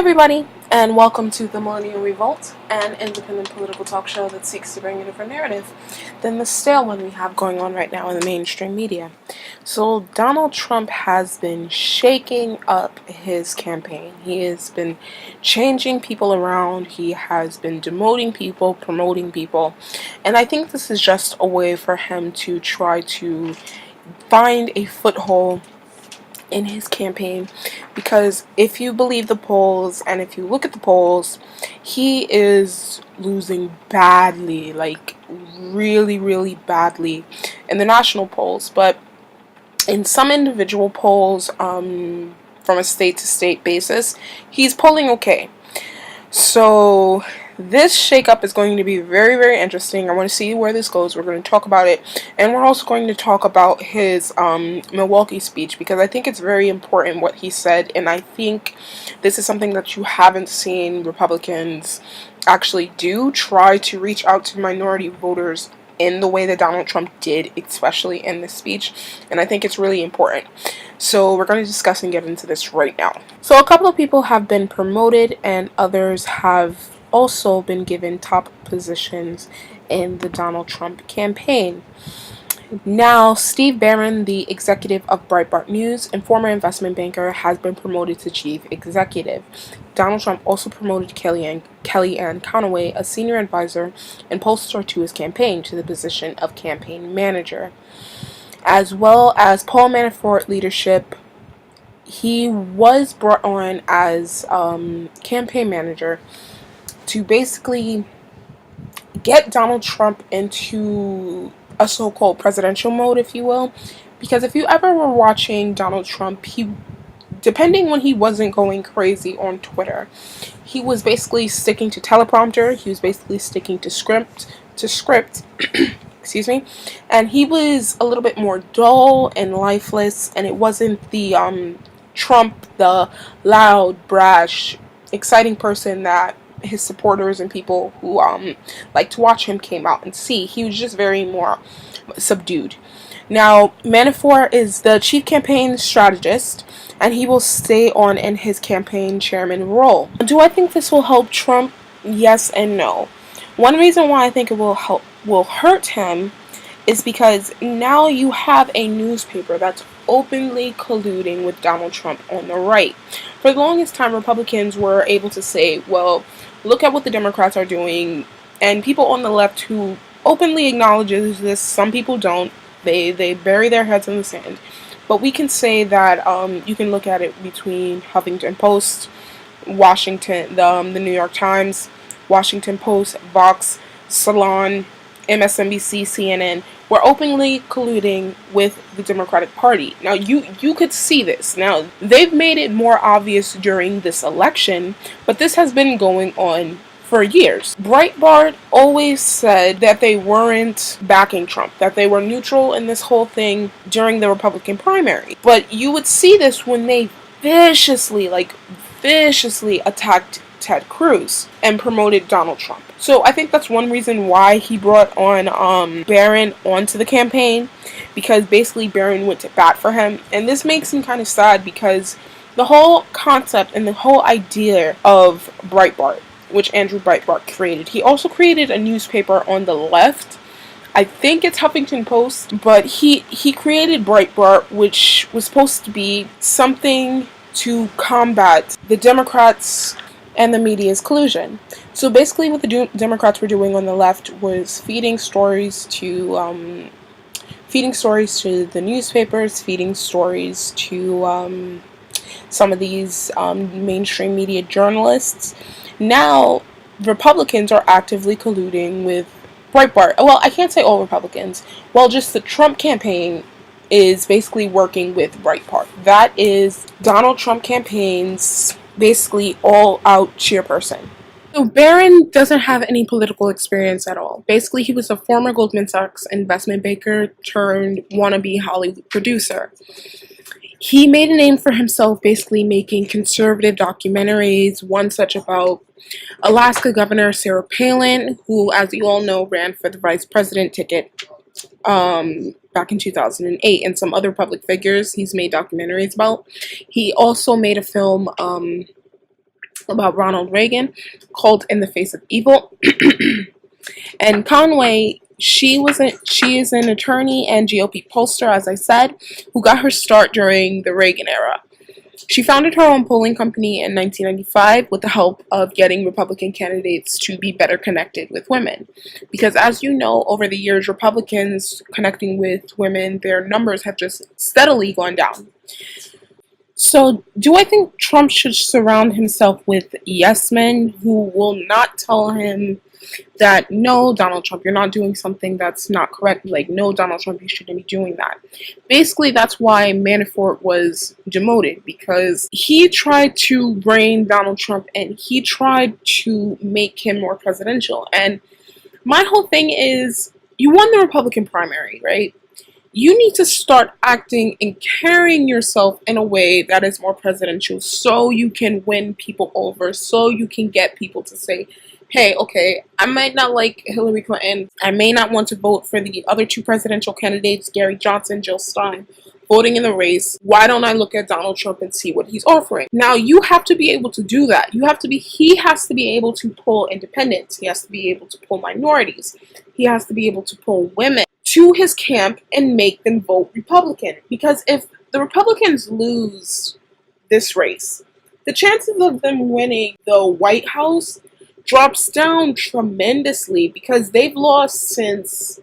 everybody, and welcome to the Millennial Revolt, an independent political talk show that seeks to bring a different narrative than the stale one we have going on right now in the mainstream media. So Donald Trump has been shaking up his campaign. He has been changing people around. He has been demoting people, promoting people, and I think this is just a way for him to try to find a foothold in his campaign, because if you believe the polls and if you look at the polls, he is losing badly, like really badly in the national polls. But in some individual polls, from a state to state basis, he's polling okay. So this shakeup is going to be very interesting. I want to see where this goes. We're going to talk about it, and we're also going to talk about his Milwaukee speech, because I think it's very important what he said, and I think this is something that you haven't seen Republicans actually do. Try to reach out to minority voters in the way that Donald Trump did, especially in this speech, and I think it's really important. So we're going to discuss and get into this right now. So a couple of people have been promoted, and others have also been given top positions in the Donald Trump campaign. Now, Steve Barron, the executive of Breitbart News and former investment banker, has been promoted to chief executive. Donald Trump also promoted Kellyanne Conway, a senior advisor and pollster to his campaign, to the position of campaign manager. As well as Paul Manafort leadership, he was brought on as campaign manager to basically get Donald Trump into a so-called presidential mode, if you will. Because if you ever were watching Donald Trump, depending when he wasn't going crazy on Twitter, he was basically sticking to teleprompter, he was basically sticking to script, excuse me, and he was a little bit more dull and lifeless, and it wasn't the Trump, the loud, brash, exciting person that his supporters and people who like to watch him came out and see. He was just very more subdued. Now, Manafort is the chief campaign strategist, and he will stay on in his campaign chairman role. Do I think this will help Trump? Yes and no. One reason why I think it will hurt him is because now you have a newspaper that's openly colluding with Donald Trump on the right. For the longest time, Republicans were able to say, well, look at what the Democrats are doing, and people on the left who openly acknowledges this, some people don't, they bury their heads in the sand. But we can say that you can look at it between Huffington Post, Washington, the New York Times, Washington Post, Vox, Salon, MSNBC, CNN, were openly colluding with the Democratic Party. Now, you could see this. Now, they've made it more obvious during this election, but this has been going on for years. Breitbart always said that they weren't backing Trump, that they were neutral in this whole thing during the Republican primary. But you would see this when they viciously attacked Ted Cruz and promoted Donald Trump. So I think that's one reason why he brought on Barron onto the campaign, because basically Barron went to bat for him, and this makes him kind of sad, because the whole concept and the whole idea of Breitbart, which Andrew Breitbart created, he also created a newspaper on the left. I think it's Huffington Post, but he created Breitbart, which was supposed to be something to combat the Democrats and the media's collusion. So basically what the Democrats were doing on the left was feeding stories to the newspapers, feeding stories to some of these mainstream media journalists. Now Republicans are actively colluding with Breitbart. Well, I can't say all Republicans. Well, just the Trump campaign is basically working with Breitbart. That is Donald Trump campaign's basically all-out chairperson. So Barron doesn't have any political experience at all. Basically, he was a former Goldman Sachs investment banker turned wannabe Hollywood producer. He made a name for himself basically making conservative documentaries, one such about Alaska Governor Sarah Palin, who, as you all know, ran for the vice president ticket back in 2008, and some other public figures he's made documentaries about. He also made a film about Ronald Reagan called In the Face of Evil. And Conway, she is an attorney and GOP pollster, as I said, who got her start during the Reagan era. She founded her own polling company in 1995 with the help of getting Republican candidates to be better connected with women. Because as you know, over the years, Republicans connecting with women, their numbers have just steadily gone down. So, do I think Trump should surround himself with yes men who will not tell him that, no, Donald Trump, you're not doing something that's not correct. Like, no, Donald Trump, you shouldn't be doing that. Basically, that's why Manafort was demoted, because he tried to rein Donald Trump and he tried to make him more presidential. And my whole thing is, you won the Republican primary, right? You need to start acting and carrying yourself in a way that is more presidential so you can win people over, so you can get people to say, hey, okay, I might not like Hillary Clinton. I may not want to vote for the other two presidential candidates, Gary Johnson, Jill Stein, voting in the race. Why don't I look at Donald Trump and see what he's offering? Now, you have to be able to do that. He has to be able to pull independents. He has to be able to pull minorities. He has to be able to pull women to his camp and make them vote Republican. Because if the Republicans lose this race, the chances of them winning the White House drops down tremendously, because they've lost since,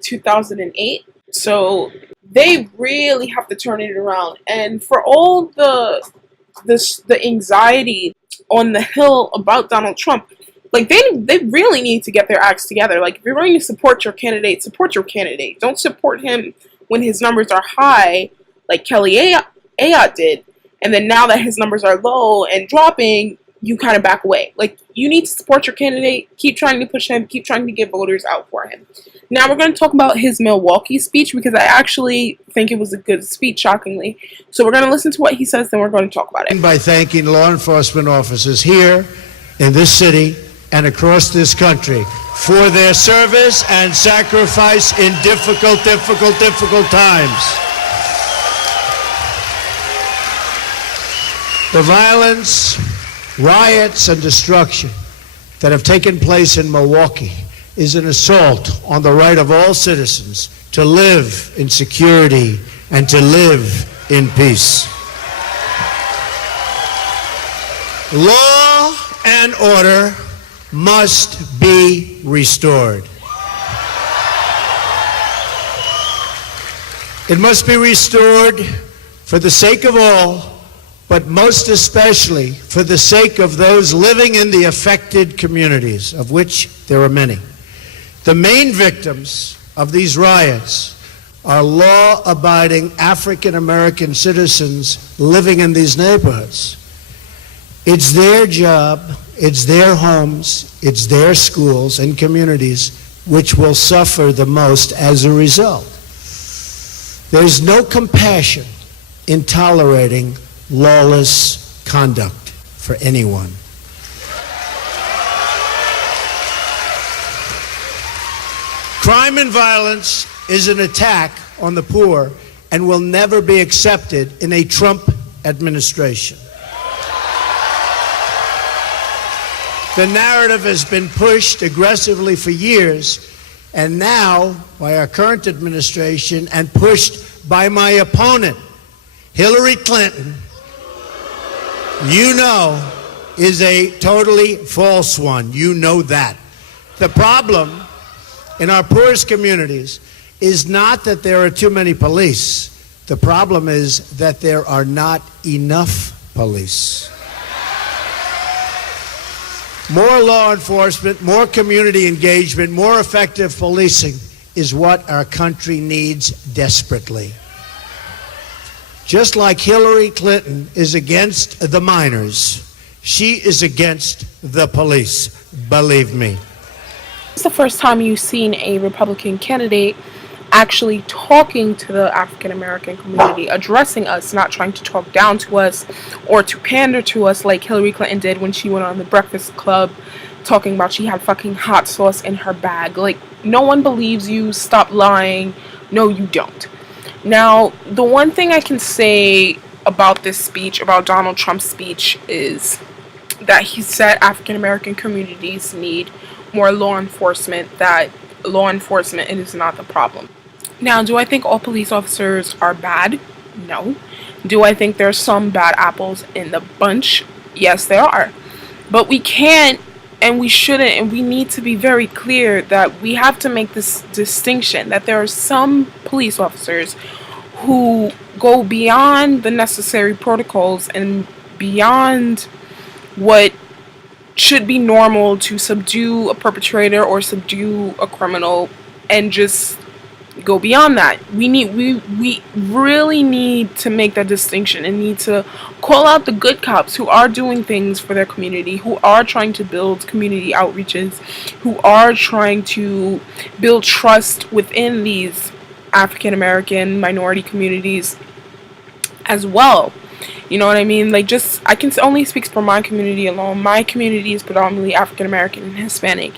2008? So they really have to turn it around. And for all the anxiety on the Hill about Donald Trump, like, they really need to get their acts together. Like, if you're going to support your candidate, support your candidate. Don't support him when his numbers are high, like Kelly Ayotte did. And then now that his numbers are low and dropping, you kind of back away. Like, you need to support your candidate. Keep trying to push him. Keep trying to get voters out for him. Now we're going to talk about his Milwaukee speech, because I actually think it was a good speech, shockingly. So we're going to listen to what he says, then we're going to talk about it. By thanking law enforcement officers here in this city and across this country for their service and sacrifice in difficult times. The violence, riots, and destruction that have taken place in Milwaukee is an assault on the right of all citizens to live in security and to live in peace. Law and order must be restored. It must be restored for the sake of all, but most especially for the sake of those living in the affected communities, of which there are many. The main victims of these riots are law-abiding African American citizens living in these neighborhoods. It's their job, it's their homes, it's their schools and communities which will suffer the most as a result. There's no compassion in tolerating lawless conduct for anyone. Crime and violence is an attack on the poor and will never be accepted in a Trump administration. The narrative has been pushed aggressively for years, and now by our current administration and pushed by my opponent, Hillary Clinton, you know, is a totally false one. You know that. The problem in our poorest communities is not that there are too many police. The problem is that there are not enough police. More law enforcement, more community engagement, more effective policing is what our country needs desperately. Just like Hillary Clinton is against the minors, she is against the police, believe me. It's the first time you've seen a Republican candidate actually talking to the African American community, addressing us, not trying to talk down to us or to pander to us like Hillary Clinton did when she went on the Breakfast Club talking about she had fucking hot sauce in her bag. Like, no one believes you. Stop lying. No, you don't. Now, the one thing I can say about this speech, about Donald Trump's speech, is that he said African American communities need more law enforcement, that law enforcement is not the problem. Now, do I think all police officers are bad? No. Do I think there's some bad apples in the bunch? Yes, there are. But we can't and we shouldn't, and we need to be very clear that we have to make this distinction that there are some police officers who go beyond the necessary protocols and beyond what should be normal to subdue a perpetrator or subdue a criminal, and just go beyond that. We really need to make that distinction and need to call out the good cops who are doing things for their community, who are trying to build community outreaches, who are trying to build trust within these African American minority communities as well. You know what I mean? Like, just, I can only speak for my community alone. My community is predominantly African American and Hispanic.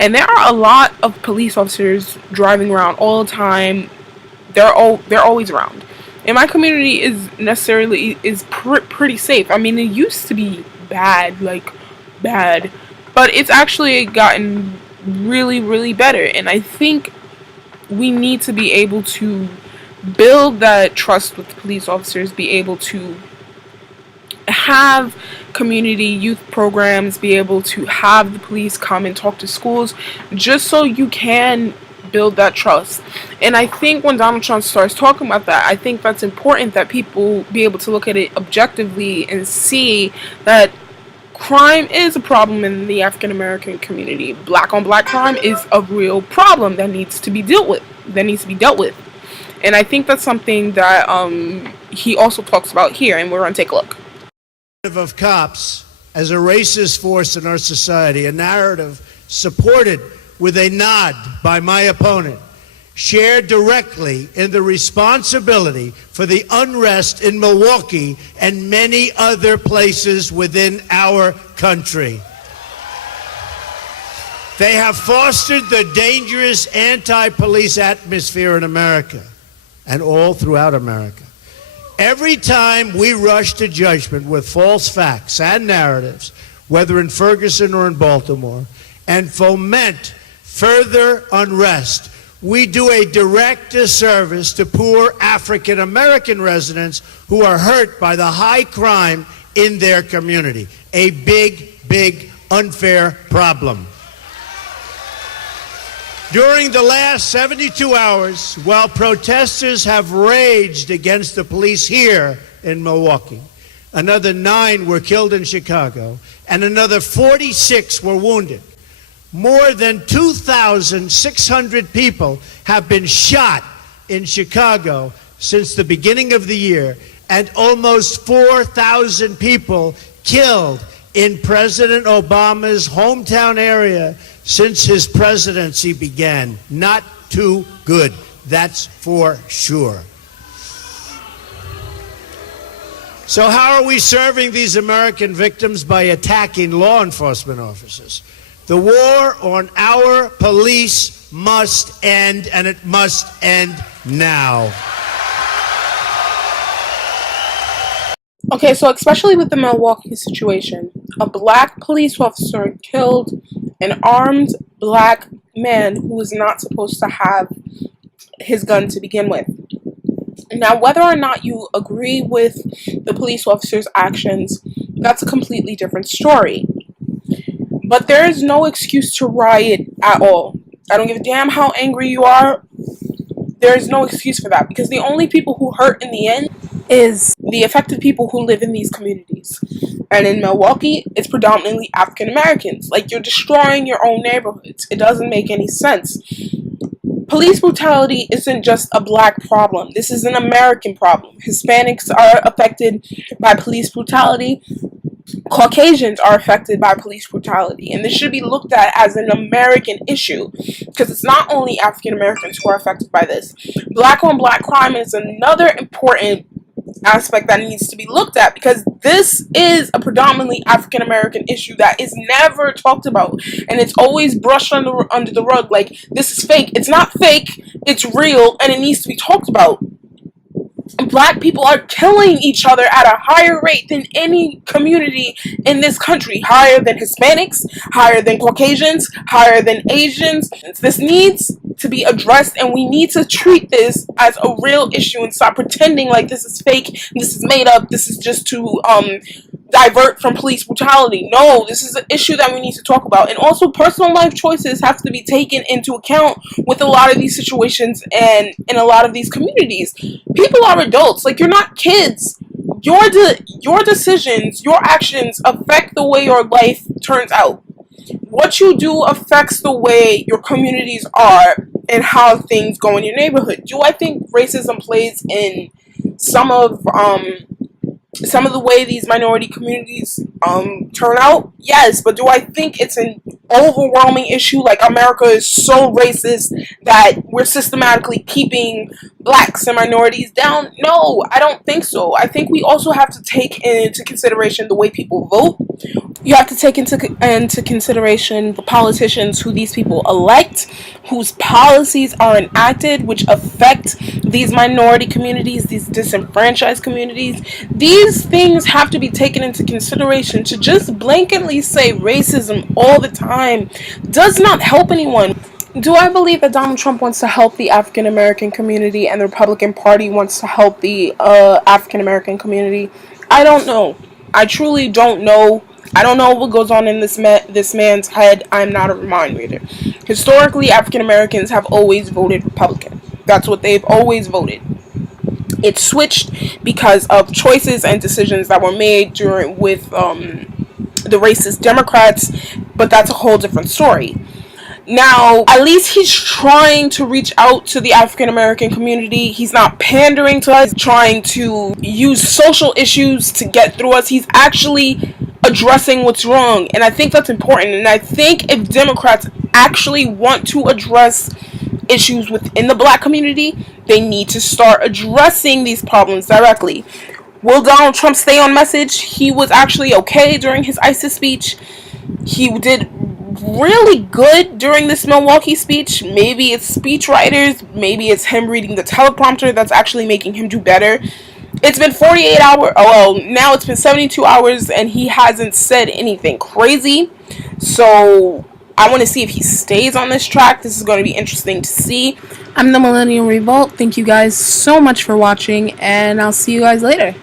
And there are a lot of police officers driving around all the time. They're always around. And my community is pretty safe. I mean, it used to be bad, like bad, but it's actually gotten really, really better. And I think we need to be able to build that trust with police officers, be able to have community youth programs, be able to have the police come and talk to schools, just so you can build that trust. And I think when Donald Trump starts talking about that, I think that's important, that people be able to look at it objectively and see that crime is a problem in the African American community. Black on black crime is a real problem that needs to be dealt with. And I think that's something that he also talks about here, and we're going to take a look. Of cops as a racist force in our society, a narrative supported with a nod by my opponent, shared directly in the responsibility for the unrest in Milwaukee and many other places within our country. They have fostered the dangerous anti-police atmosphere in America and all throughout America. Every time we rush to judgment with false facts and narratives, whether in Ferguson or in Baltimore, and foment further unrest, we do a direct disservice to poor African American residents who are hurt by the high crime in their community. A big, big, unfair problem. During the last 72 hours, while protesters have raged against the police here in Milwaukee, another 9 were killed in Chicago, and another 46 were wounded. More than 2,600 people have been shot in Chicago since the beginning of the year, and almost 4,000 people killed in President Obama's hometown area since his presidency began. Not too good, that's for sure. So how are we serving these American victims? By attacking law enforcement officers. The war on our police must end, and it must end now. Okay, so especially with the Milwaukee situation, a black police officer killed an armed black man who was not supposed to have his gun to begin with. Now, whether or not you agree with the police officer's actions, that's a completely different story. But there is no excuse to riot at all. I don't give a damn how angry you are. There is no excuse for that, because the only people who hurt in the end is the affected people who live in these communities. And in Milwaukee, it's predominantly African Americans. Like, you're destroying your own neighborhoods. It doesn't make any sense. Police brutality isn't just a black problem. This is an American problem. Hispanics are affected by police brutality. Caucasians are affected by police brutality, and this should be looked at as an American issue, because it's not only African Americans who are affected by this. Black on black crime is another important aspect that needs to be looked at, because this is a predominantly African American issue that is never talked about, and it's always brushed under the rug like this is fake. It's not fake, it's real, and it needs to be talked about. Black people are killing each other at a higher rate than any community in this country, higher than Hispanics, higher than Caucasians, higher than Asians. This needs to be addressed, and we need to treat this as a real issue and stop pretending like this is fake, this is made up, this is just to divert from police brutality. No, this is an issue that we need to talk about. And also, personal life choices have to be taken into account with a lot of these situations and in a lot of these communities. People are adults. Like, you're not kids. Your decisions, your actions affect the way your life turns out. What you do affects the way your communities are and how things go in your neighborhood. Do I think racism plays in some of the way these minority communities turn out? Yes, but do I think it's an overwhelming issue, like America is so racist that we're systematically keeping blacks and minorities down? No, I don't think so. I think we also have to take into consideration the way people vote. You have to take into consideration the politicians who these people elect, whose policies are enacted, which affect these minority communities, these disenfranchised communities. These things have to be taken into consideration. To just blanketly say racism all the time does not help anyone. Do I believe that Donald Trump wants to help the African American community and the Republican Party wants to help the African American community? I don't know. I truly don't know. I don't know what goes on in this man's head. I'm not a mind reader. Historically, African Americans have always voted Republican. That's what they've always voted. It switched because of choices and decisions that were made with the racist Democrats, but that's a whole different story. Now, at least he's trying to reach out to the African American community. He's not pandering to us, trying to use social issues to get through us. He's actually addressing what's wrong, and I think that's important. And I think if Democrats actually want to address issues within the black community, they need to start addressing these problems directly. Will Donald Trump stay on message? He was actually okay during his ISIS speech. He did really good during this Milwaukee speech. Maybe it's speech writers, maybe it's him reading the teleprompter that's actually making him do better. It's been 48 hours, well, now it's been 72 hours and he hasn't said anything crazy. So I want to see if he stays on this track. This is going to be interesting to see. I'm the Millennial Revolt. Thank you guys so much for watching, and I'll see you guys later.